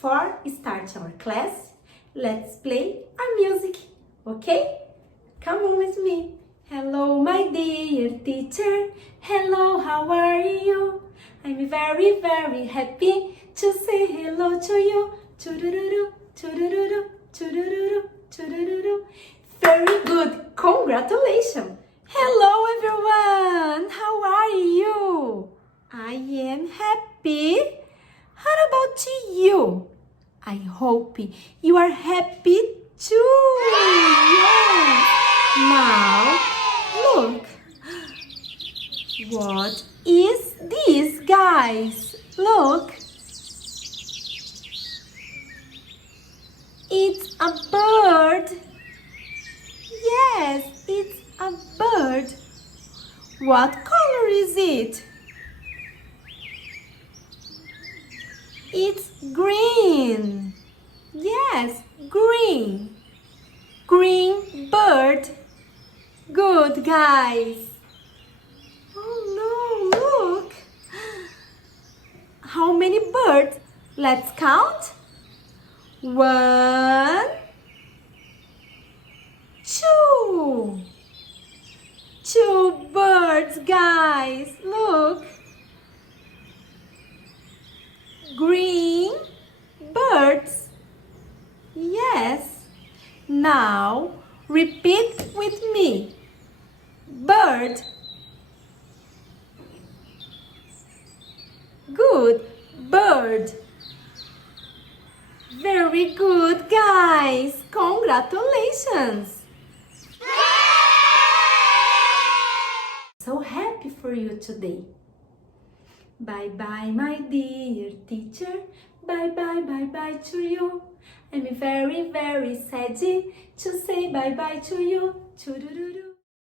before start our class, let's play our music, okay? Come on with me. Hello, my dear teacher. Hello, how are you? I'm very, very happy to say hello to you. Churururu, churururu, churururu, churururu. Very good. Congratulations. Hello, everyone. How are you? I am happy. How about you? I hope you are happy too. Yes. Now, look. What is this, guys? Look. It's a bird. Yes, it's a bird. What color is it? It's green. Yes, green. Green bird. Good, guys. Oh no, look. How many birds? Let's count. 1, 2. 2 birds, guys. Look. Green birds. Yes. Now repeat with me. Bird. Good. Bird. Very good, guys. Congratulations. So happy for you today. Bye bye, my dear teacher. Bye bye, bye bye to you. I'm very, very sad to say bye bye to you. Churururu.